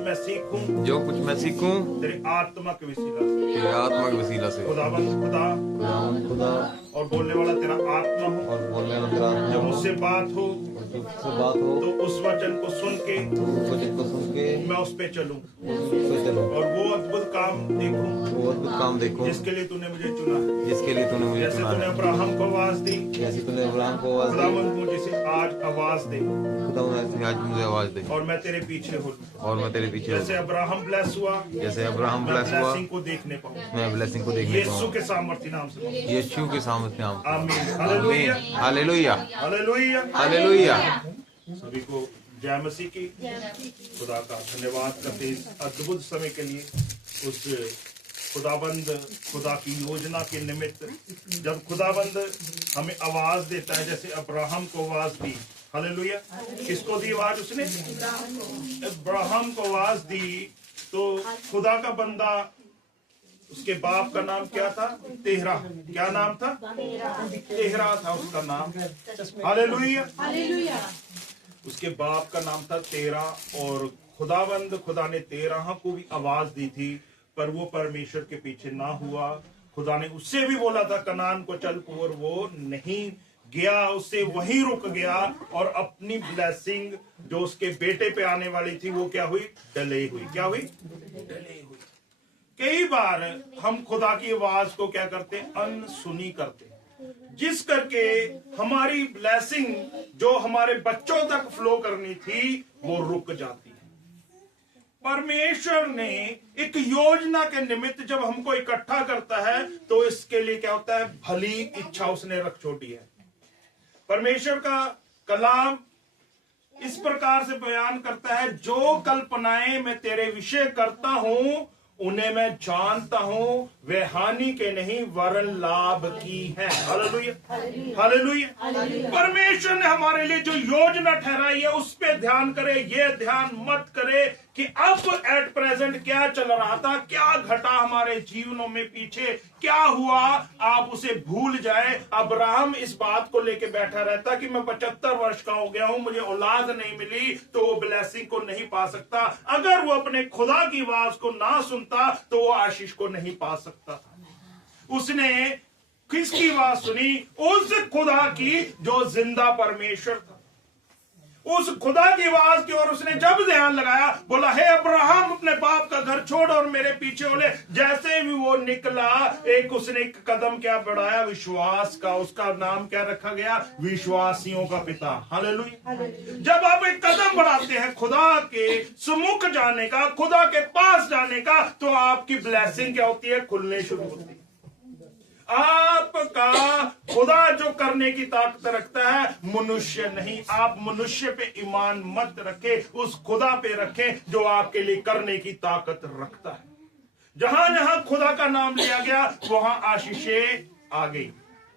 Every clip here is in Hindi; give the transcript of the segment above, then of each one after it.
मैं सीखूं, जो कुछ मैं सीखूं तेरे आत्मा के वसीला से, तेरे आत्मा के वसीला से। खुदावंद खुदा खुदावंद खुदा और बोलने वाला तेरा आत्मा हो, और बोलने वाला तेरा आत्मा जब हो, मुझसे बात हो जब तुझसे बात हो तो उस वचन को सुन के तो उस वचन को सुन के मैं उस पे चलूं उस पे चलो और वो अद्भुत काम देखूं वो अद्भुत काम देखो जिसके लिए तूने मुझे चुना है। जिसके लिए तूने मुझे जैसे चुना तूने है। अब्राहम को आवाज दी, जैसे तूने अब्राहम को आवाज दी, खुदावंद मुझे से आज आवाज दे खुदावंद ने आज मुझे आवाज दी और मैं तेरे पीछे हो। और मैं तेरे पीछे जैसे हूँ। अब्राहम ब्लेस हुआ, जैसे अब्राहम मैं ब्लेस हुआ ब्लेसिंग को देखने पाऊं, मैं ब्लेसिंग को देखने यीशु पाऊँ। के सामर्थ्य नाम से। यीशु के सामर्थ्य नाम से। आमीन, हालेलुया, हालेलुया हालेलुया, हालेलुया। सभी को जय मसीह की। खुदा का धन्यवाद करते इस अद्भुत समय के लिए, उस खुदाबंद खुदा की योजना के निमित्त। जब खुदाबंद हमें आवाज देता है, जैसे अब्राहम को आवाज दी, हालेलुया, किसको दी आवाज उसने? अब्राहम को आवाज दी तो खुदा का बंदा, उसके बाप का नाम क्या था? तेहरा। क्या नाम था? तेहरा था उसका नाम। हालेलुया। उसके बाप का नाम था तेरा, और खुदाबंद खुदा ने तेरह को भी आवाज दी थी, पर वो परमेश्वर के पीछे ना हुआ। खुदा ने उससे भी बोला था कनान को चल, और वो नहीं गया, उससे वहीं रुक गया, और अपनी ब्लेसिंग जो उसके बेटे पे आने वाली थी वो क्या हुई? डिले हुई। क्या हुई? डिले हुई। कई बार हम खुदा की आवाज को क्या करते हैं? अनसुनी करते हैं, जिस करके हमारी ब्लेसिंग जो हमारे बच्चों तक फ्लो करनी थी वो रुक जाती है। परमेश्वर ने एक योजना के निमित्त जब हमको इकट्ठा करता है तो इसके लिए क्या होता है? भली इच्छा उसने रख छोड़ी है। परमेश्वर का कलाम इस प्रकार से बयान करता है, जो कल्पनाएं मैं तेरे विषय करता हूं उन्हें मैं जानता हूं, वे हानि के नहीं वरन लाभ की हैं। Hallelujah, hallelujah. परमेश्वर ने हमारे लिए जो योजना ठहराई है उस पे ध्यान करे, ये ध्यान मत करे कि अब एट प्रेजेंट क्या चल रहा था, क्या घटा हमारे जीवनों में, पीछे क्या हुआ, आप उसे भूल जाए। अब्राहम इस बात को लेके बैठा रहता कि मैं 75 वर्ष का हो गया हूं, मुझे औलाद नहीं मिली, तो वो ब्लेसिंग को नहीं पा सकता। अगर वो अपने खुदा की आवाज को ना सुनता तो वो आशीष को नहीं पा सकता था। उसने किसकी आवाज सुनी? उस खुदा की जो जिंदा परमेश्वर था। उस खुदा की आवाज की ओर उसने जब ध्यान लगाया, बोला हे अब्राहम अपने बाप का घर छोड़ और मेरे पीछे हो ले। जैसे भी वो निकला, उसने एक कदम क्या बढ़ाया? विश्वास का। उसका नाम क्या रखा गया? विश्वासियों का पिता। हालेलुया। जब आप एक कदम बढ़ाते हैं खुदा के सम्मुख जाने का, खुदा के पास जाने का, तो आपकी ब्लेसिंग क्या होती है? खुलने शुरू होती है। आपका खुदा जो करने की ताकत रखता है, मनुष्य नहीं। आप मनुष्य पे ईमान मत रखे, उस खुदा पे रखें जो आपके लिए करने की ताकत रखता है। जहां जहां खुदा का नाम लिया गया वहां आशीषें आ गई।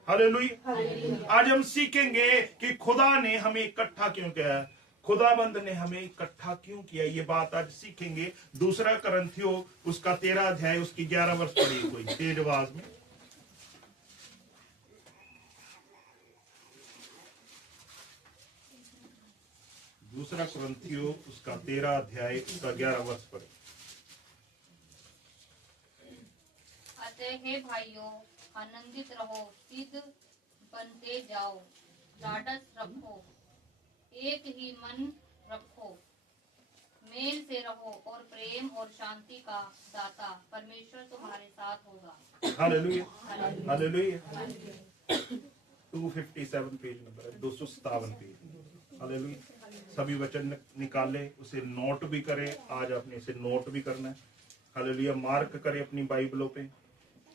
हालेलुया। आज हम सीखेंगे कि खुदा ने हमें इकट्ठा क्यों किया है, खुदाबंद ने हमें इकट्ठा क्यों किया, ये बात आज सीखेंगे। दूसरा करंथियों उसका 13 अध्याय उसकी 11 वर्ष पढ़ी कोई तेज आवाज में। दूसरा करंथियों उसका 13 अध्याय उसका 11 वर्ष पढ़े। अतः हे भाइयों, आनंदित रहो, सिद्ध बनते जाओ, ढाढ़स रखो, एक ही मन रखो, मेल से रहो, और प्रेम और शांति का दाता परमेश्वर तुम्हारे साथ होगा। Hallelujah, hallelujah. 257 पेज नंबर है, 257 पेज। हालेलुया। सभी वचन निकाले, उसे नोट भी करें। आज आपने इसे नोट भी करना है। हालेलुया। मार्क करें अपनी बाइबलों पे।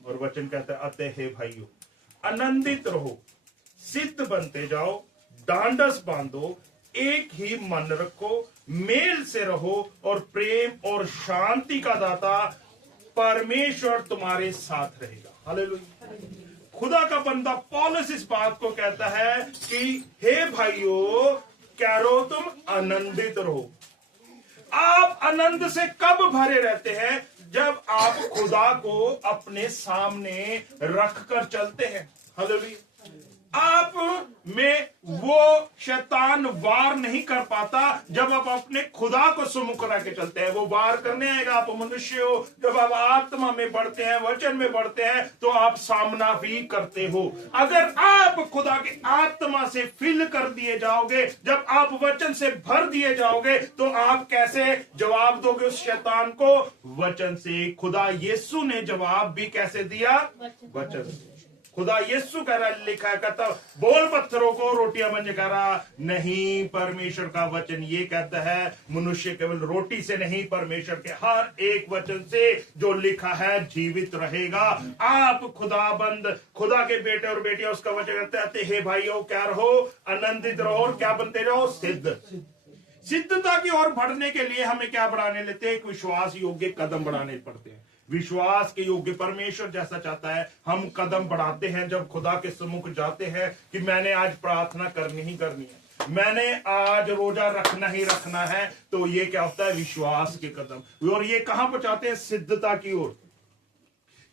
और वचन कहता है, अतः हे भाइयों आनंदित रहो, सिद्ध बनते जाओ, ढांढस बांधो, एक ही मन रखो, मेल से रहो, और प्रेम और शांति का दाता परमेश्वर तुम्हारे साथ रहेगा। हालेलुया। खुदा का बंदा पौलुस इस बात को कहता है कि हे भाइयों, क्या रहो तुम? आनंदित रहो। आप आनंद से कब भरे रहते हैं? जब आप खुदा को अपने सामने रख कर चलते हैं। हालेलुया। आप में वो शैतान वार नहीं कर पाता जब आप अपने खुदा को सुमुख करा के चलते हैं। वो वार करने आएगा, आप मनुष्य हो। जब आप आत्मा में बढ़ते हैं, वचन में बढ़ते हैं, तो आप सामना भी करते हो। अगर आप खुदा के आत्मा से फिल कर दिए जाओगे, जब आप वचन से भर दिए जाओगे, तो आप कैसे जवाब दोगे उस शैतान को? वचन से। खुदा यीशु ने जवाब भी कैसे दिया? वचन से। खुदा यीशु कह रहा, लिखा है, कहता बोल पत्थरों को रोटियां बन, कह रहा नहीं। परमेश्वर का वचन ये कहता है मनुष्य केवल रोटी से नहीं, परमेश्वर के हर एक वचन से जो लिखा है जीवित रहेगा। आप खुदाबंद, खुदा के बेटे और बेटियां उसका वचन कहते हैं, हे भाइयों क्या रहो? आनंदित रहो। और क्या बनते रहो? सिद्ध। सिद्धता की ओर बढ़ने के लिए हमें क्या बढ़ाने लेते हैं? एक विश्वास योग्य कदम बढ़ाने पड़ते हैं। विश्वास के योग्य परमेश्वर जैसा चाहता है हम कदम बढ़ाते हैं जब खुदा के सम्मुख जाते हैं कि मैंने आज प्रार्थना करनी ही करनी है, मैंने आज रोजा रखना ही रखना है। तो ये क्या होता है? विश्वास के कदम। और ये कहां पहुंचाते हैं? सिद्धता की ओर,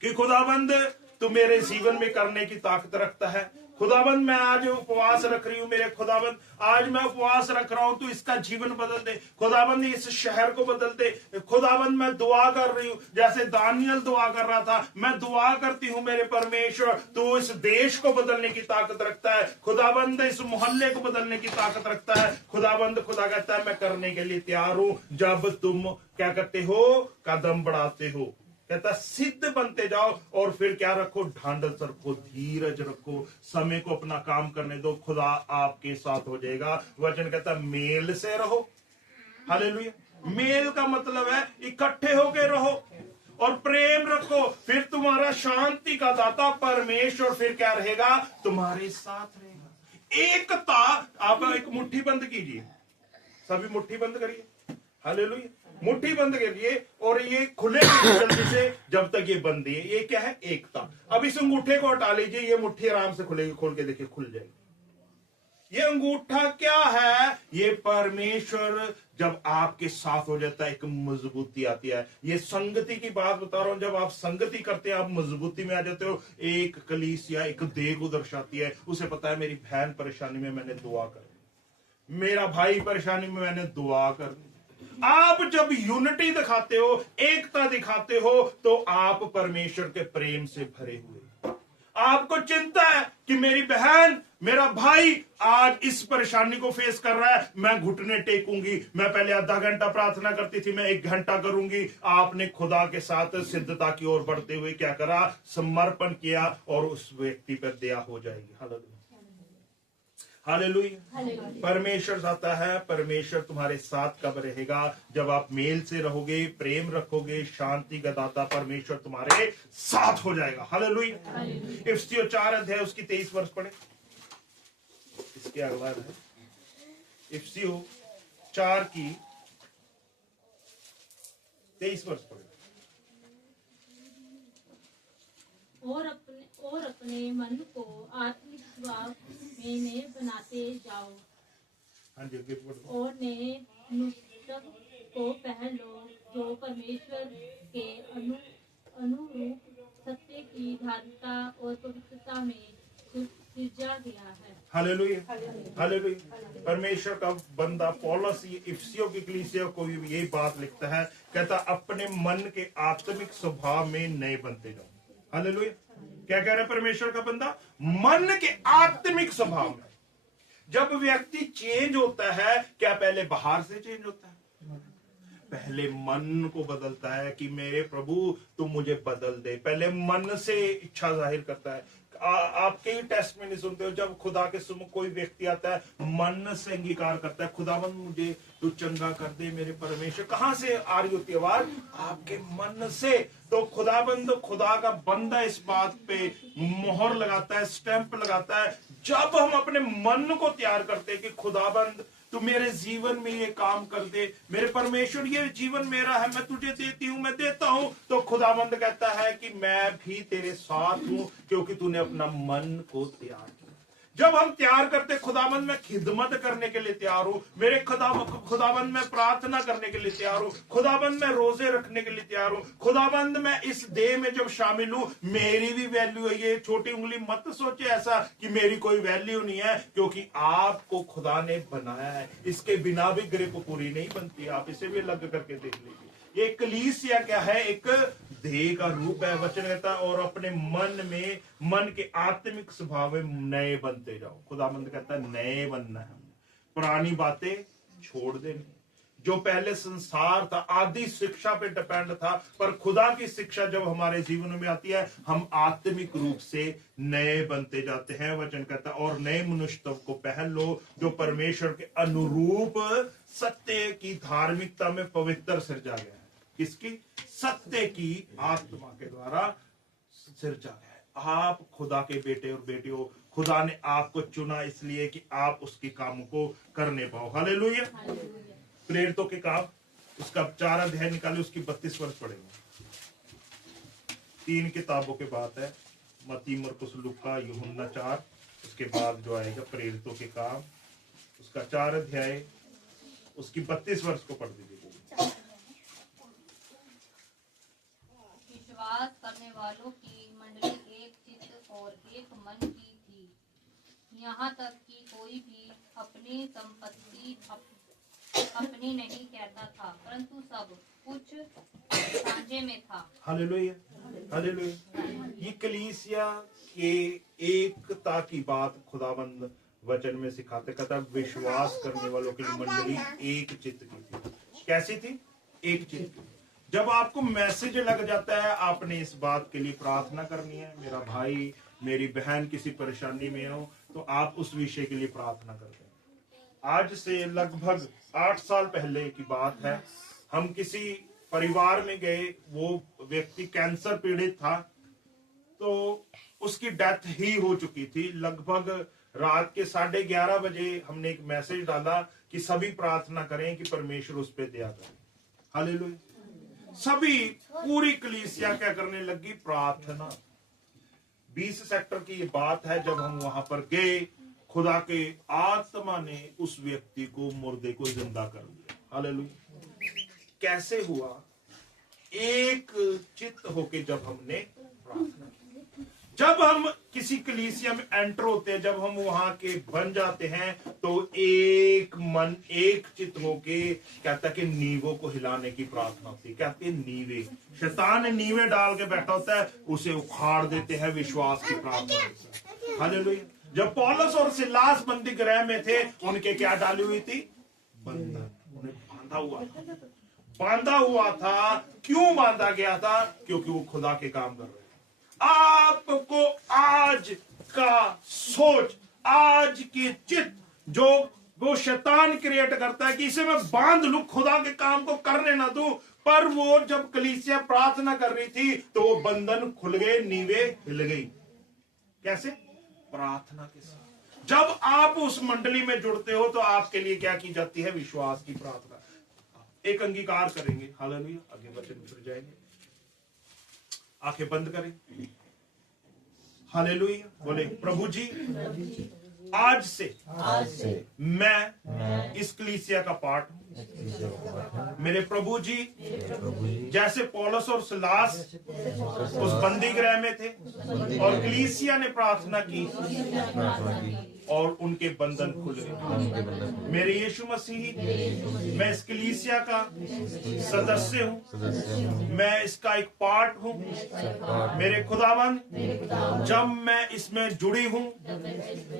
कि खुदाबंद तू मेरे जीवन में करने की ताकत रखता है। खुदाबंद मैं आज उपवास रख रही हूं, मेरे खुदाबंद आज मैं उपवास रख रहा हूं, तू इसका जीवन बदल दे। खुदाबंद इस शहर को बदल दे। खुदाबंद मैं दुआ कर रही हूं, जैसे दानियल दुआ कर रहा था, मैं दुआ करती हूं मेरे परमेश्वर, तू इस देश को बदलने की ताकत रखता है। खुदाबंद इस मोहल्ले को बदलने की ताकत रखता है। खुदाबंद, खुदा कहता है मैं करने के लिए तैयार हूं जब तुम क्या करते हो? कदम बढ़ाते हो। कहता सिद्ध बनते जाओ। और फिर क्या रखो? ढांढस रखो, धीरज रखो, समय को अपना काम करने दो, खुदा आपके साथ हो जाएगा। वचन कहता मेल से रहो। हालेलुया। मेल का मतलब है इकट्ठे होके रहो और प्रेम रखो। फिर तुम्हारा शांति का दाता परमेश्वर फिर क्या रहेगा? तुम्हारे साथ रहेगा। एकता। आप एक मुट्ठी बंद कीजिए, सभी मुट्ठी बंद करिए। हालेलुया। मुट्ठी बंद करिए और ये खुले जल्दी से जब तक ये बंद है। ये क्या है? एकता। अब इस अंगूठे को हटा लीजिए, ये मुट्ठी आराम से खुलेगी। खोल के देखिए, खुल जाएगी। ये अंगूठा क्या है? ये परमेश्वर जब आपके साथ हो जाता है एक मजबूती आती है। ये संगति की बात बता रहा हूं। जब आप संगति करते हैं आप मजबूती में आ जाते हो। एक कलीसिया, एक देह को दर्शाती है। उसे पता है मेरी बहन परेशानी में मैंने दुआ कर, मेरा भाई परेशानी में मैंने दुआ कर। आप जब यूनिटी दिखाते हो, एकता दिखाते हो, तो आप परमेश्वर के प्रेम से भरे हुए। आपको चिंता है कि मेरी बहन, मेरा भाई आज इस परेशानी को फेस कर रहा है, मैं घुटने टेकूंगी। मैं पहले आधा घंटा प्रार्थना करती थी, मैं 1 घंटा करूंगी। आपने खुदा के साथ सिद्धता की ओर बढ़ते हुए क्या करा? समर्पण किया और उस व्यक्ति पर दया हो जाएगी। हालेलुया। हालेलुया। परमेश्वर चाहता है, परमेश्वर तुम्हारे साथ कब रहेगा? जब आप मेल से रहोगे, प्रेम रखोगे, शांति का दाता परमेश्वर तुम्हारे साथ हो जाएगा। हालेलुया। इफिसियों 4 अध्याय उसकी 23 वर्ष पढ़े। इसके अगला है इफिसियों 4 की 23 वर्ष पढ़े। और अपने मन को आत्मिक स्वभाव में बनाते जाओ। हाँ जी, और नए नुस्ख को पहन लो जो परमेश्वर के अनुरूप सत्य की धार्मिकता और पवित्रता में सृजा गया है। हालेलुया। हालेलुया। परमेश्वर का बंदा पौलुस इफिसियों की कलीसिया को भी यही बात लिखता है। कहता अपने मन के आत्मिक स्वभाव में नए बनते जाओ। हालेलुया। क्या कह रहा है परमेश्वर का बंदा? मन के आत्मिक स्वभाव में। जब व्यक्ति चेंज होता है, क्या पहले बाहर से चेंज होता है? पहले मन को बदलता है कि मेरे प्रभु तुम मुझे बदल दे। पहले मन से इच्छा जाहिर करता है। आपके ही टेस्ट में नहीं सुनते हो, जब खुदा के सम्मुख कोई व्यक्ति आता है, मन से अंगीकार करता है, खुदाबंद मुझे तू चंगा कर दे मेरे परमेश्वर। कहां से आ रही होती है आवाज? आपके मन से। तो खुदाबंद, खुदा का बंदा इस बात पे मोहर लगाता है, स्टैंप लगाता है। जब हम अपने मन को तैयार करते हैं कि खुदाबंद तू मेरे जीवन में ये काम कर दे, मेरे परमेश्वर ये जीवन मेरा है, मैं तुझे देती हूं, मैं देता हूं, तो खुदाबंद कहता है कि मैं भी तेरे साथ हूं, क्योंकि तूने अपना मन को तैयार किया। जब हम तैयार करते खुदाबंद मैं खिदमत करने के लिए तैयार हूं, मेरे खुदाबंद मैं प्रार्थना करने के लिए तैयार हूं, खुदाबंद मैं रोजे रखने के लिए तैयार हूं, खुदाबंद मैं इस देह में जब शामिल हूं, मेरी भी वैल्यू है। ये छोटी उंगली मत सोचे ऐसा कि मेरी कोई वैल्यू नहीं है, क्योंकि आपको खुदा ने बनाया है। इसके बिना भी ग्रिप पूरी नहीं बनती। आप इसे भी अलग करके देख लीजिए। ये कलीसिया क्या है? एक देह का रूप है। वचन कहता है और अपने मन के आत्मिक स्वभाव में नए बनते जाओ। खुदाबंद कहता है नए बनना है, पुरानी बातें छोड़ देनी। जो पहले संसार था, आदि शिक्षा पे डिपेंड था, पर खुदा की शिक्षा जब हमारे जीवन में आती है, हम आत्मिक रूप से नए बनते जाते हैं। वचन कहता है और नए मनुष्य को पहन लो, जो परमेश्वर के अनुरूप सत्य की धार्मिकता में पवित्र सिरजा गया है। किसकी? सत्य की आत्मा के द्वारा सिरजा गया है। आप खुदा के बेटे और बेटी हो। खुदा ने आपको चुना इसलिए कि आप उसके काम को करने पाओ। हालेलुया। प्रेरितों के काम, उसका 4 अध्याय निकाले, उसकी 32 वर्ष पढ़ेंगे। 3 किताबों के बाद है, मत्ती, मरकुस, लूका, यूहन्ना 4। उसके बाद जो आएगा प्रेरितों के काम, उसका 4 अध्याय, उसकी 32 वर्ष को पढ़ दीजिए। विश्वास करने वालों की मंडली एक चित्त और एक मन की थी। यहाँ तक कि कोई भी अपनी संपत्ति अपनी नहीं कहता था, परंतु सब कुछ साझे में था। Hallelujah, hallelujah. ये कलीसिया के एकता की बात खुदाबंद वचन में सिखाते। कहता विश्वास करने वालों की मंडली एक चित्त की थी। कैसी थी? एक चित्त। जब आपको मैसेज लग जाता है, आपने इस बात के लिए प्रार्थना करनी है, मेरा भाई मेरी बहन किसी परेशानी में हो, तो आप उस विषय के लिए प्रार्थना करते हैं। आज से लगभग 8 साल पहले की बात है। हम किसी परिवार में गए, वो व्यक्ति कैंसर पीड़ित था, तो उसकी डेथ ही हो चुकी थी। लगभग रात के 11:30 बजे हमने एक मैसेज डाला कि सभी प्रार्थना करें कि परमेश्वर उस पर दया करे। हालेलुया। सभी, पूरी कलीसिया क्या करने लगी? प्रार्थना। 20 सेक्टर की ये बात है। जब हम वहां पर गए, खुदा के आत्मा ने उस व्यक्ति को, मुर्दे को जिंदा कर दिया। हालेलुया। कैसे हुआ? एक चित्त होके जब हमने प्रार्थना की। जब हम किसी कलीसिया में एंटर होते हैं, जब हम वहां के बन जाते हैं, तो एक मन एक चित्त होके कहता कि नीवों को हिलाने की प्रार्थना होती है। कहते हैं नीवे, शैतान नीवे डाल के बैठा होता है, उसे उखाड़ देते हैं विश्वास की प्रार्थना से। हालेलुया। जब पौलुस और सिलास बंदी गृह में थे, उनके क्या डाली हुई थी? बंधन। उन्हें बांधा हुआ था। क्यों बांधा गया था? क्योंकि वो खुदा के काम कर रहे थे। आपको आज का सोच, आज की चित्त जो वो शैतान क्रिएट करता है कि इसे मैं बांध लूं, खुदा के काम को करने ना दूं, पर वो जब कलीसिया प्रार्थना कर रही थी तो वो बंधन खुल गए, नीवे हिल गई। कैसे? प्रार्थना के साथ। जब आप उस मंडली में जुड़ते हो तो आपके लिए क्या की जाती है? विश्वास की प्रार्थना। एक अंगीकार करेंगे। हालेलुया। आगे वचन में फिर जाएंगे। आंखें बंद करें। हालेलुया। बोले प्रभु जी, आज से मैं इस कलीसिया का पार्ट हूं। मेरे प्रभु जी, जैसे पौलुस और सिलास उस बंदी गृह में थे और कलीसिया ने प्रार्थना की और उनके बंधन खुल गए। मेरे यीशु मसीह, मैं इस कलीसिया का सदस्य हूँ, मैं इसका एक पार्ट हूँ। मेरे खुदावन, जब मैं इसमें जुड़ी हूँ,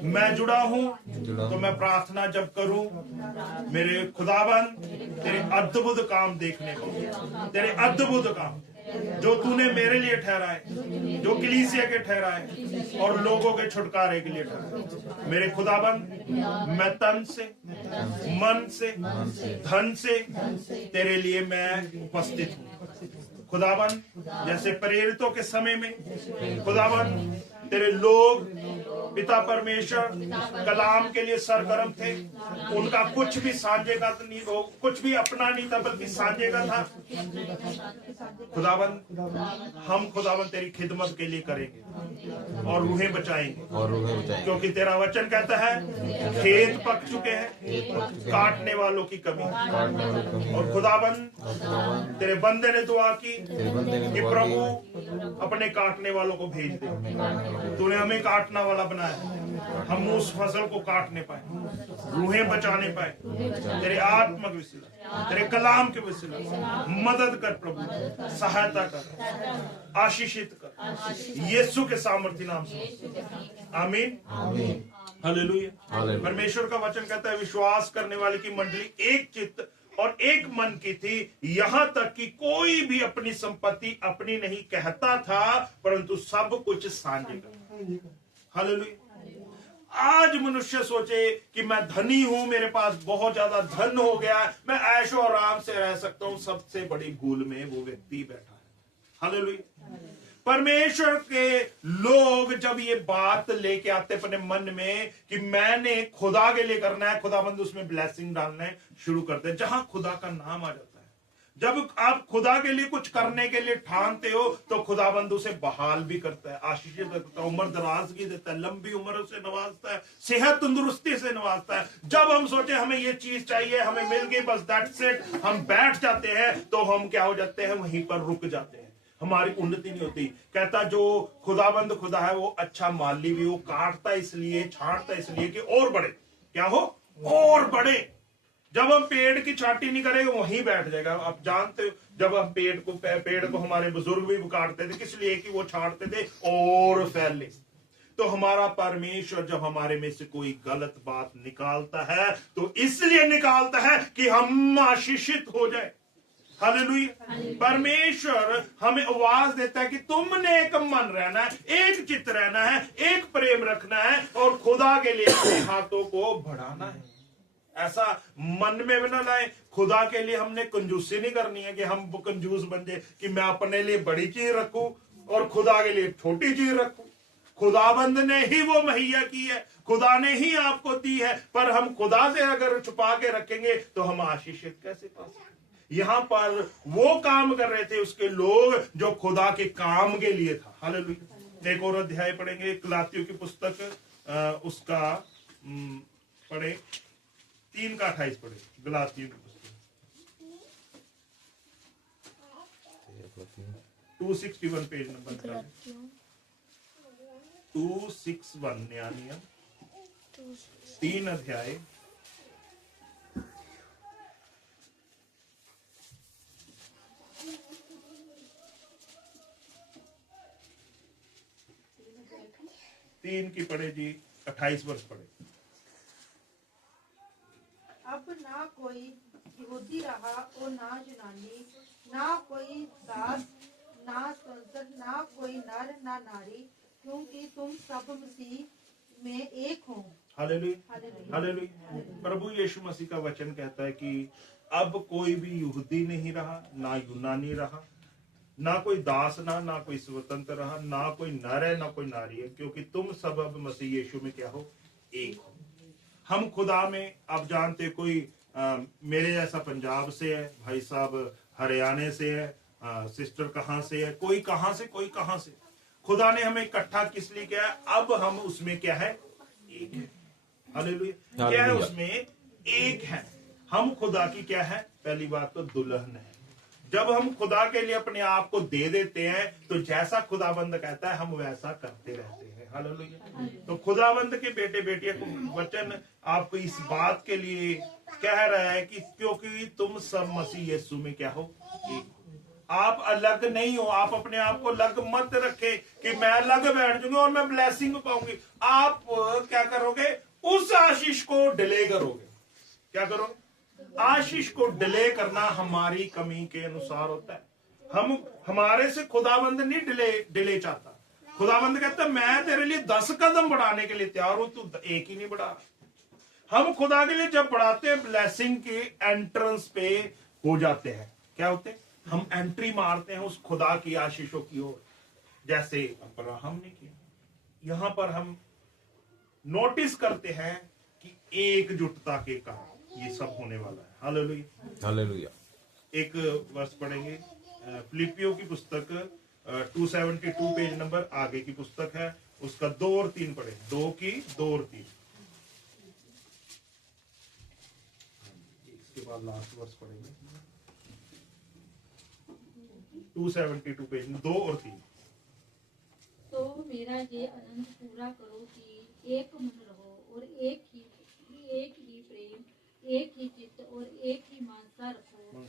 मैं जुड़ा हूँ, तो मैं प्रार्थना जब करूं, मेरे खुदावन तेरे अद्भुत काम देखने को, तेरे अद्भुत काम जो तूने मेरे लिए ठहराए, जो कलीसिया के ठहराए और लोगों के छुटकारे के लिए ठहराए। मेरे खुदाबंद, मैं तन से, मन से, धन से तेरे लिए मैं उपस्थित हूँ। खुदाबंद, जैसे प्रेरितों के समय में खुदाबंद तेरे लोग पिता परमेश्वर कलाम के लिए सरगर्म थे। उनका कुछ भी सांझे का नहीं, कुछ भी अपना नहीं था बल्कि सांझे का था। खुदाबंद, हम खुदाबंद तेरी खिदमत के लिए करेंगे और रूहें बचाएंगे, क्योंकि तेरा वचन कहता है खेत पक चुके हैं, काटने वालों की कमी। और खुदाबंद तेरे बंदे ने दुआ की कि प्रभु अपने काटने वालों को भेज दे। तूने हमें काटने वाला बनाया, हम उस फसल को काटने पाए, रूहें बचाने पाए। तेरे आत्मा के वसीला, तेरे कलाम के वसीला मदद कर प्रभु, सहायता कर, आशीषित कर यीशु के सामर्थ्य नाम से, आमीन। हालेलुया। परमेश्वर का वचन कहता है विश्वास करने वाले की मंडली एक चित्त और एक मन की थी, यहां तक कि कोई भी अपनी संपत्ति अपनी नहीं कहता था, परंतु सब कुछ साझे का। हालेलुया। आज मनुष्य सोचे कि मैं धनी हूं, मेरे पास बहुत ज्यादा धन हो गया, मैं ऐशो आराम से रह सकता हूं, सबसे बड़ी भूल में वो व्यक्ति बैठा है। हालेलुया। परमेश्वर के लोग जब ये बात लेके आते अपने मन में कि मैंने खुदा के लिए करना है, खुदाबंद उसमें ब्लेसिंग डालना शुरू करते हैं, जहां खुदा का नाम आ जाता है। जब आप खुदा के लिए कुछ करने के लिए ठानते हो तो खुदाबंद उसे बहाल भी करता है, आशीषित करता है, उम्र दराजगी देता है, लंबी उम्र से नवाजता है, सेहत तंदुरुस्ती से नवाजता है। जब हम सोचे हमें ये चीज चाहिए, हमें मिल गई, बस दैट्स इट, हम बैठ जाते हैं, तो हम क्या हो जाते हैं, वहीं पर रुक जाते हैं, हमारी उन्नति नहीं होती। कहता जो खुदाबंद खुदा है वो अच्छा माली भी, वो काटता इसलिए, छांटता इसलिए कि और बढ़े, क्या हो, और बढ़े। जब हम पेड़ की छांटी नहीं करेंगे वहीं बैठ जाएगा। आप जानते हो जब हम पेड़ को हमारे बुजुर्ग भी काटते थे, किस लिए कि वो छांटते थे और फैले। तो हमारा परमेश्वर जब हमारे में से कोई गलत बात निकालता है तो इसलिए निकालता है कि हम आशीषित हो जाए। हालेलुया। परमेश्वर हमें आवाज देता है कि तुमने एक मन रहना है, एक चित्त रहना है, एक प्रेम रखना है और खुदा के लिए अपने हाथों को बढ़ाना है। ऐसा मन में भी ना लाए, खुदा के लिए हमने कंजूसी नहीं करनी है कि हम कंजूस बन जाए कि मैं अपने लिए बड़ी चीज रखूं और खुदा के लिए छोटी चीज रखूं। खुदाबंद ने ही वो मुहैया की है, खुदा ने ही आपको दी है, पर हम खुदा से अगर छुपा के रखेंगे तो हम आशीषित कैसे पा सकते। यहां पर वो काम कर रहे थे उसके लोग जो खुदा के काम के लिए था। हालेलुया। एक और अध्याय पढ़ेंगे, गलातियों की पुस्तक, उसका पढ़े 3:28 पढ़े, गलातियों की पुस्तक 261 पेज नंबर 261, नया नियम 3 अध्याय 3 की पढ़े जी, 28 वर्ष पढ़े। अब ना कोई यहूदी रहा और ना यूनानी, ना कोई दास ना स्वतंत्र, ना कोई नर ना नारी, क्योंकि तुम सब मसीह में एक हो। हालेलुया। हालेलुया। प्रभु यीशु मसीह का वचन कहता है कि अब कोई भी यहूदी नहीं रहा, ना यूनानी रहा, ना कोई दास ना कोई स्वतंत्र रहा, ना कोई नर है ना कोई नारी है, क्योंकि तुम सब अब मसीह यीशु में क्या हो, एक हो। हम खुदा में, आप जानते कोई मेरे जैसा पंजाब से है, भाई साहब हरियाणा से है, सिस्टर कहां से है, कोई कहां से, कोई कहां से। खुदा ने हमें इकट्ठा किस लिए किया है? अब हम उसमें क्या है, एक है। हालेलुया। क्या है उसमें, एक है। हम खुदा की क्या है, पहली बात तो दुल्हन है। जब हम खुदा के लिए अपने आप को दे देते हैं तो जैसा खुदाबंद कहता है हम वैसा करते रहते हैं। हालेलुया। तो खुदाबंद के बेटे बेटियां को वचन आपको इस बात के लिए कह रहा है कि क्योंकि तुम सब मसीह यीशु में क्या हो, एक। आप अलग नहीं हो। आप अपने आप को अलग मत रखे कि मैं अलग बैठ जाऊंगी और मैं ब्लेसिंग पाऊंगी। आप क्या करोगे, उस आशीष को डिले करोगे। क्या करोगे, आशीष को डिले करना हमारी कमी के अनुसार होता है। हम हमारे से खुदाबंद नहीं डिले चाहता। खुदाबंद कहता मैं तेरे लिए 10 कदम बढ़ाने के लिए तैयार हूं, तू एक ही नहीं बढ़ा। हम खुदा के लिए जब बढ़ाते हैं ब्लेसिंग के एंट्रेंस पे हो जाते हैं। क्या होते हैं, हम एंट्री मारते हैं उस खुदा की आशीषों की ओर, जैसे अब्राहम ने किया। यहां पर हम नोटिस करते हैं कि एकजुटता के कारण ये सब होने वाला है। हालेलुया। हालेलुया। एक वर्ष पढ़ेंगे, फिलिपियो की पुस्तक 272 पेज नंबर, आगे की पुस्तक है, उसका 2 और 3 पढ़े, 2 की 2 और 3। इसके बाद लास्ट वर्ष पढ़ेंगे 272 पेज 2 और 3। तो मेरा ये आनंद पूरा करो कि एक मन रहो और एक ही प्रेम, एक ही चित्त और एक ही मानसा रखो।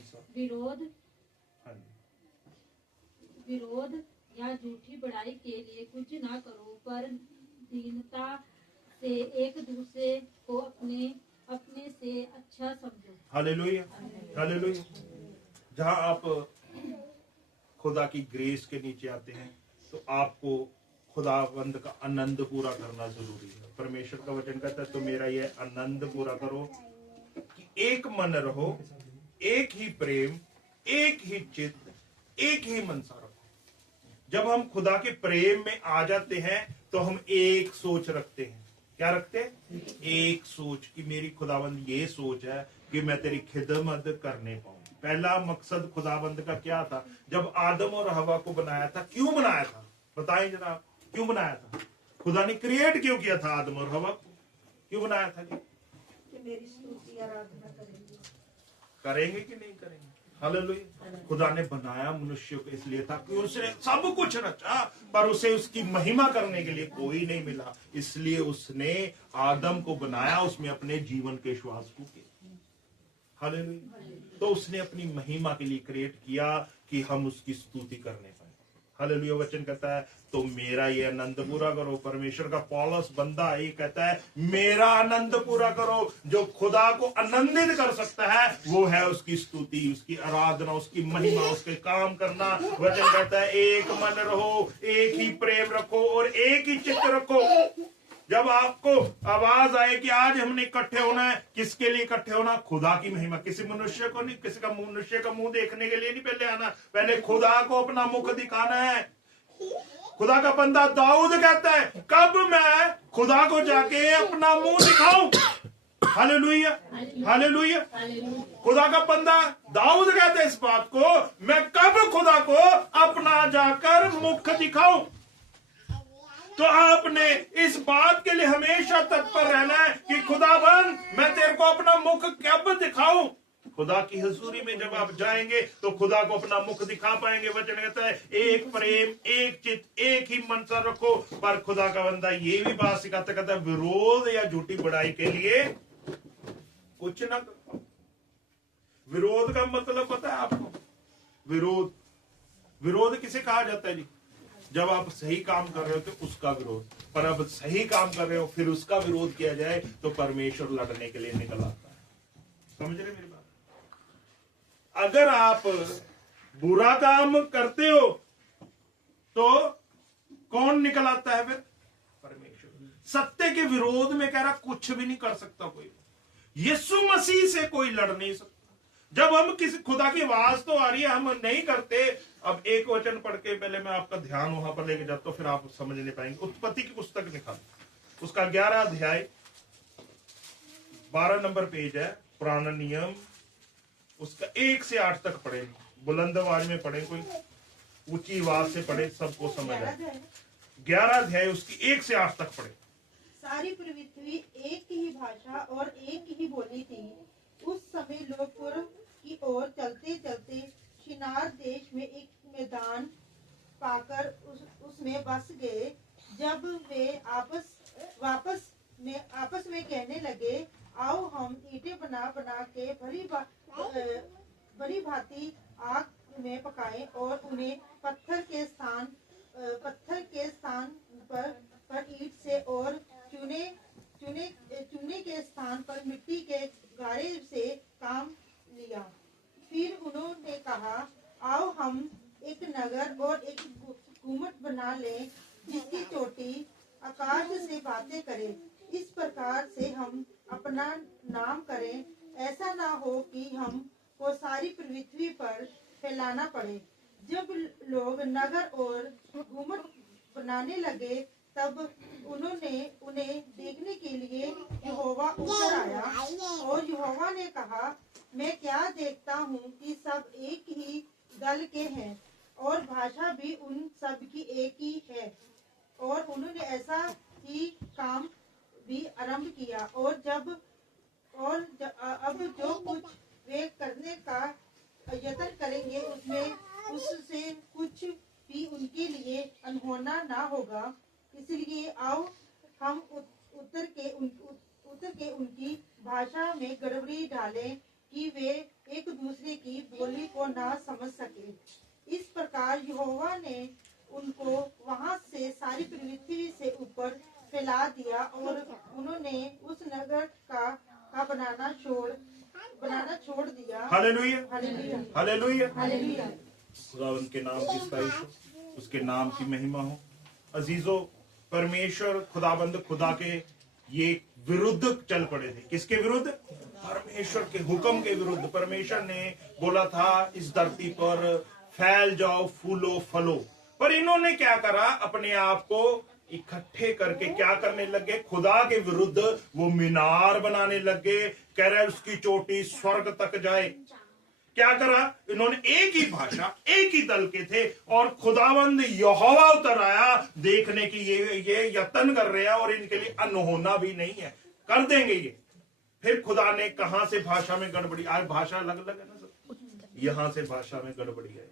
विरोध या झूठी बड़ाई के लिए कुछ ना करो, पर दीनता से एक दूसरे को अपने से अच्छा समझो। हालेलुया। हालेलुया। जहां आप खुदा की ग्रेस के नीचे आते हैं तो आपको खुदावंद का आनंद पूरा करना जरूरी है। परमेश्वर का वचन कहता है तो मेरा यह आनंद पूरा करो कि एक मन रहो, एक ही प्रेम, एक ही चित्त, एक ही मनसा रखो। जब हम खुदा के प्रेम में आ जाते हैं तो हम एक सोच रखते हैं। क्या रखते हैं? एक सोच कि मेरी खुदावंद ये सोच है कि मैं तेरी खिदमत करने पाऊं। पहला मकसद खुदावंद का क्या था? जब आदम और हवा को बनाया था, क्यों बनाया था? बताएं जरा, क्यों बनाया था? खुदा ने क्रिएट क्यों किया था आदम और हवा को? क्यों बनाया था? कि मेरी स्तुति आराधना करेंगे। करेंगे कि नहीं करेंगे? हालेलुया। खुदा ने बनाया मनुष्य को इसलिए था कि उसने सब कुछ रचा, पर उसे उसकी महिमा करने के लिए कोई नहीं मिला, इसलिए उसने आदम को बनाया, उसमें अपने जीवन के श्वास को किया। हालेलुया। तो उसने अपनी महिमा के लिए क्रिएट किया कि हम उसकी स्तुति करने पाए। हालेलुया। वचन कहता है तो मेरा ये आनंद पूरा करो। परमेश्वर का पौलुस बंदा ये कहता है मेरा आनंद पूरा करो। जो खुदा को आनंदित कर सकता है वो है उसकी स्तुति, उसकी आराधना, उसकी महिमा, उसके काम करना। वचन कहता है एक मन रहो, एक ही प्रेम रखो और एक ही चित्त रखो। जब आपको आवाज आए कि आज हमने इकट्ठे होना है, किसके लिए इकट्ठे होना? खुदा की महिमा। किसी मनुष्य को नहीं, किसी का मनुष्य का मुंह देखने के लिए नहीं पहले आना, पहले खुदा को अपना मुख दिखाना है। खुदा का बंदा दाऊद कहता है कब मैं खुदा को जाके अपना मुंह दिखाऊं? हालेलुया। हालेलुया। खुदा का बंदा दाऊद कहता है इस बात को, मैं कब खुदा को अपना जाकर मुख दिखाऊं? तो आपने इस बात के लिए हमेशा तत्पर रहना है कि खुदाबंद मैं तेरे को अपना मुख कब दिखाऊं? खुदा की हजूरी में जब आप जाएंगे तो खुदा को अपना मुख दिखा पाएंगे। वचन कहता है एक प्रेम, एक चित्त, एक ही मनसा रखो। पर खुदा का बंदा ये भी बात सिखाता कहता है विरोध या झूठी बड़ाई के लिए कुछ ना करो। विरोध का मतलब पता है आपको? विरोध किसे कहा जाता है जी? जब आप सही काम कर रहे हो तो उसका विरोध, पर अब सही काम कर रहे हो फिर उसका विरोध किया जाए तो परमेश्वर लड़ने के लिए निकल आता है। समझ रहे मेरी बात? अगर आप बुरा काम करते हो तो कौन निकल आता है? फिर परमेश्वर। सत्य के विरोध में कह रहा कुछ भी नहीं कर सकता कोई। यीशु मसीह से कोई लड़ नहीं सकता। जब हम किसी खुदा की आवाज तो आ रही है हम नहीं करते। अब एक वचन पढ़ के पहले मैं आपका ध्यान वहां पर लेके जाता हूं, फिर आप समझ नहीं पाएंगे। उत्पत्ति की पुस्तक निकाल, उसका 11 अध्याय 12 नंबर पेज है, पुराना नियम, उसका 1 से 8 तक पढ़े। बुलंद आवाज में पढ़े, कोई ऊंची आवाज से पढ़े, सबको समझ आए। 11 अध्याय उसकी 1 से 8 तक पढ़े। सारी पृथ्वी एक ही भाषा और एक ही बोली थी। उस समय लोग पूर्व की ओर चलते चलते शिनार देश में एक मैदान पाकर उसमें बस गए। जब वे आपस में कहने लगे आओ हम ईंटें बना बना के भली भांति आग में पकाएं और उन्हें पत्थर के स्थान पर ईंट से और चूने के स्थान पर मिट्टी के गारे से काम लिया। फिर उन्होंने कहा आओ हम एक नगर और एक गुम्बद बना लें जिसकी चोटी आकाश से बातें करे। इस प्रकार से हम अपना नाम करें, ऐसा ना हो कि हम को सारी पृथ्वी पर फैलाना पड़े। जब लोग नगर और गुम्बद बनाने लगे तब उन्होंने उन्हें देखने के लिए यहोवा ऊपर आया और यहोवा ने कहा, मैं क्या देखता हूँ कि सब एक ही दल के हैं और भाषा भी उन सब की एक ही है। और उन्होंने ऐसा ही काम भी आरंभ किया और अब जो कुछ वे करने का यत्न करेंगे उससे कुछ भी उनके लिए अनहोना ना होगा। इसलिए आओ हम उत्तर के उनकी भाषा में गड़बड़ी डालें कि वे एक दूसरे की बोली को ना समझ सके। इस प्रकार यहोवा ने उनको वहां से सारी पृथ्वी से ऊपर फैला दिया और उन्होंने उस नगर का बनाना छोड़ दिया। Hallelujah, hallelujah, hallelujah. हालेलुया। खुदा उनके नाम की स्तुति हो, उसके नाम की महिमा हो। अजीजों, परमेश्वर खुदाबंद खुदा के ये विरुद्ध चल पड़े थे। किसके विरुद्ध? परमेश्वर के हुक्म के विरुद्ध। परमेश्वर ने बोला था इस धरती पर फैल जाओ, फूलो, फलो। पर इन्होंने क्या करा? अपने आप को इकट्ठे करके क्या करने लगे? खुदा के विरुद्ध वो मीनार बनाने लगे। कह रहे उसकी चोटी स्वर्ग तक जाए। क्या करा इन्होंने? एक ही भाषा, एक ही दल के थे और खुदावंद यहोवा उतर आया देखने की ये यत्न कर रहे हैं और इनके लिए अनहोना भी नहीं है, कर देंगे ये। फिर खुदा ने कहां से भाषा में गड़बड़ी? आज भाषा अलग अलग है ना सब, यहां से भाषा में गड़बड़ी है।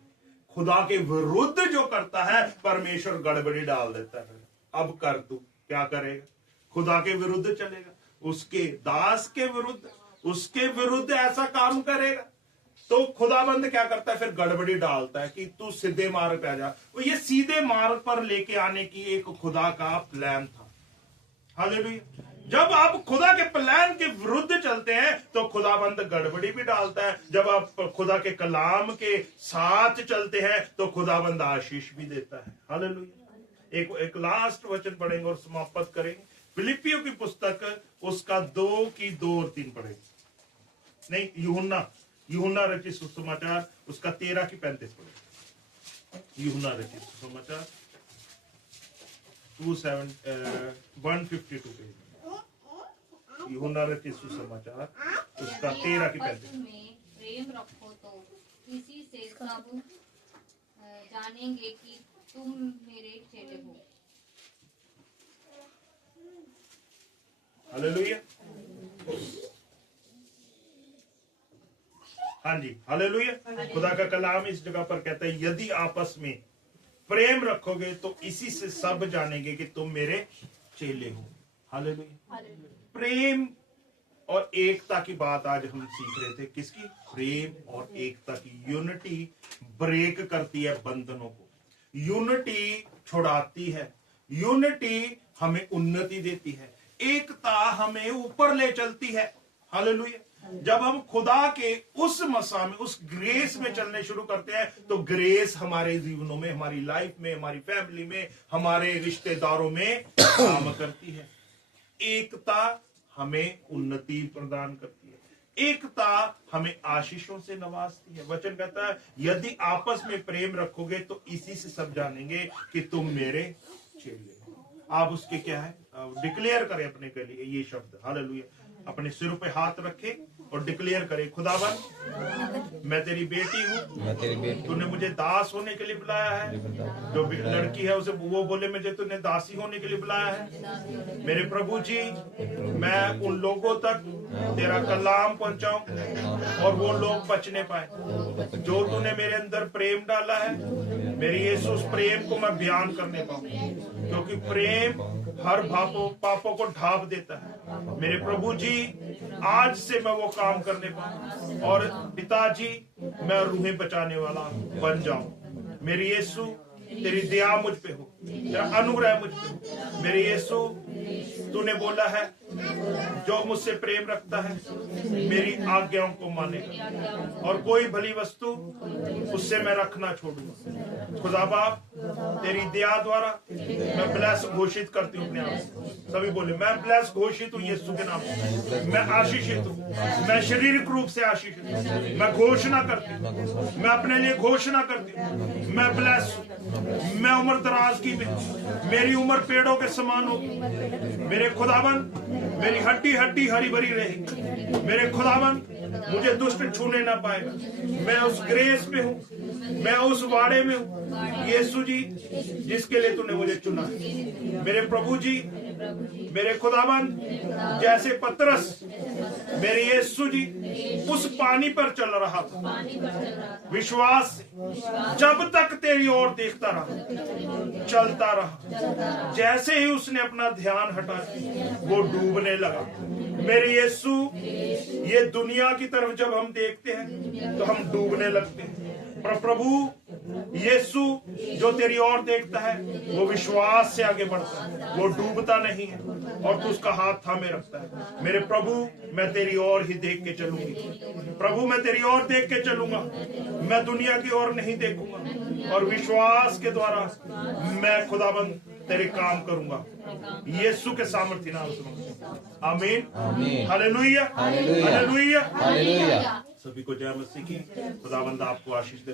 खुदा के विरुद्ध जो करता है परमेश्वर गड़बड़ी डाल देता है। अब कर तू क्या करेगा? खुदा के विरुद्ध चलेगा, उसके दास के विरुद्ध, उसके विरुद्ध ऐसा काम करेगा तो खुदाबंद क्या करता है? फिर गड़बड़ी डालता है कि तू सीधे मार्ग पे आ जा। वो ये सीधे मार्ग पर लेके आने की एक खुदा का प्लान था। हालेलुया। जब आप खुदा के प्लान के विरुद्ध चलते हैं तो खुदाबंद गड़बड़ी भी डालता है। जब आप खुदा के कलाम के साथ चलते हैं तो खुदाबंद आशीष भी देता है। हालेलुया। एक लास्ट वचन पढ़ेंगे और समाप्त करेंगे। फिलिपियों की पुस्तक उसका 2 की 2 और 3 पढ़ेंगे। नहीं, यूहन्ना रचित सुसमाचार उसका 13 की 35 पढ़ेंगे। यूहन्ना रचित सुसमाचार 152 पेज। यूहन्ना रचित सुसमाचार उसका 13 की 35 में प्रेम रखो तो इसी से सब जानेंगे कि तुम मेरे चेले हो। हालेलुया। हाँ जी, हालेलुया। खुदा का कलाम इस जगह पर कहता है यदि आपस में प्रेम रखोगे तो इसी से सब जानेंगे कि तुम मेरे चेले हो। हालेलुया। प्रेम और एकता की बात आज हम सीख रहे थे। किसकी? प्रेम और एकता की। यूनिटी ब्रेक करती है बंधनों को, यूनिटी छुड़ाती है, यूनिटी हमें उन्नति देती है, एकता हमें ऊपर ले चलती है। हालेलुया। जब हम खुदा के उस मसा में, उस ग्रेस में चलने शुरू करते हैं तो ग्रेस हमारे जीवनों में, हमारी लाइफ में, हमारी फैमिली में, हमारे रिश्तेदारों में काम करती है। एकता हमें उन्नति प्रदान करती है, एकता हमें आशीषों से नवाजती है। वचन कहता है यदि आपस में प्रेम रखोगे तो इसी से सब जानेंगे कि तुम मेरे चेले हो। आप उसके क्या है? डिक्लेयर करें अपने के लिए ये शब्द। हालेलुया। अपने सिरों पे हाथ रखे और डिक्लेयर करे, खुदावन मैं तेरी बेटी हूँ, तूने मुझे दास होने के लिए बुलाया है। जो लड़की है उसे वो बोले मुझे तूने दासी होने के लिए बुलाया है। मेरे प्रभु जी, मैं उन लोगों तक तेरा कलाम पहुंचाऊं और वो लोग बचने पाए। जो तूने मेरे अंदर प्रेम डाला है, मेरे यीशु उस प्रेम को मैं बयान करने पाऊं, क्योंकि प्रेम हर पापों को ढांप देता है। मेरे प्रभु जी, आज से मैं वो काम करने पाऊं और पिताजी मैं रूहें बचाने वाला बन जाऊं। मेरे यीशु तेरी दया मुझ पे हो, तेरा अनुग्रह मुझ पे हो। मेरे यीशु तूने बोला है जो मुझसे प्रेम रखता है मेरी आज्ञाओं को मानेगा और कोई भली वस्तु उससे मैं रखना छोड़ूंगा। खुदा बाप तेरी दया द्वारा मैं ब्लेस घोषित करती हूँ अपने आप से। सभी बोले मैं ब्लेस घोषित हूँ यीशु के नाम से। मैं आशीषित हूँ, मैं शारीरिक रूप से आशीषित हूँ। मैं घोषणा करती हूँ, मैं अपने लिए घोषणा करती हूँ, मैं ब्लेस हूँ। मैं उम्र दराज की भी, मेरी उम्र पेड़ों के समान होगी। मेरे खुदावन मेरी हड्डी हड्डी हरी भरी रहेगी। मेरे खुदावन मुझे दुष्ट छूने ना पाएगा। मैं उस ग्रेस में हूँ, मैं उस वाड़े में हूँ यीशु जी जिसके लिए तूने मुझे चुना है। मेरे प्रभु जी, मेरे खुदावन जैसे पतरस मेरे यीशु जी उस पानी पर चल रहा था विश्वास से, जब तक तेरी ओर देखता रहा, चलता रहा। जैसे ही उसने अपना ध्यान हटाया वो डूबने लगा। मेरे यीशु, ये दुनिया की तरफ जब हम देखते हैं तो हम डूबने लगते हैं, पर प्रभु यीशु जो तेरी ओर देखता है वो विश्वास से आगे बढ़ता है, वो डूबता नहीं है और तू उसका हाथ थामे रखता है। मेरे प्रभु मैं तेरी ओर ही देख के चलूंगी। प्रभु मैं तेरी ओर देख के चलूंगा, मैं दुनिया की ओर नहीं देखूंगा और विश्वास के द्वारा मैं खुदाबंद तेरे काम करूंगा यीशु के सामर्थ्य नाम से। आमीन, हालेलुया, हालेलुया। सभी को जय मसीह की। खुदाबंद आपको आशीष दे।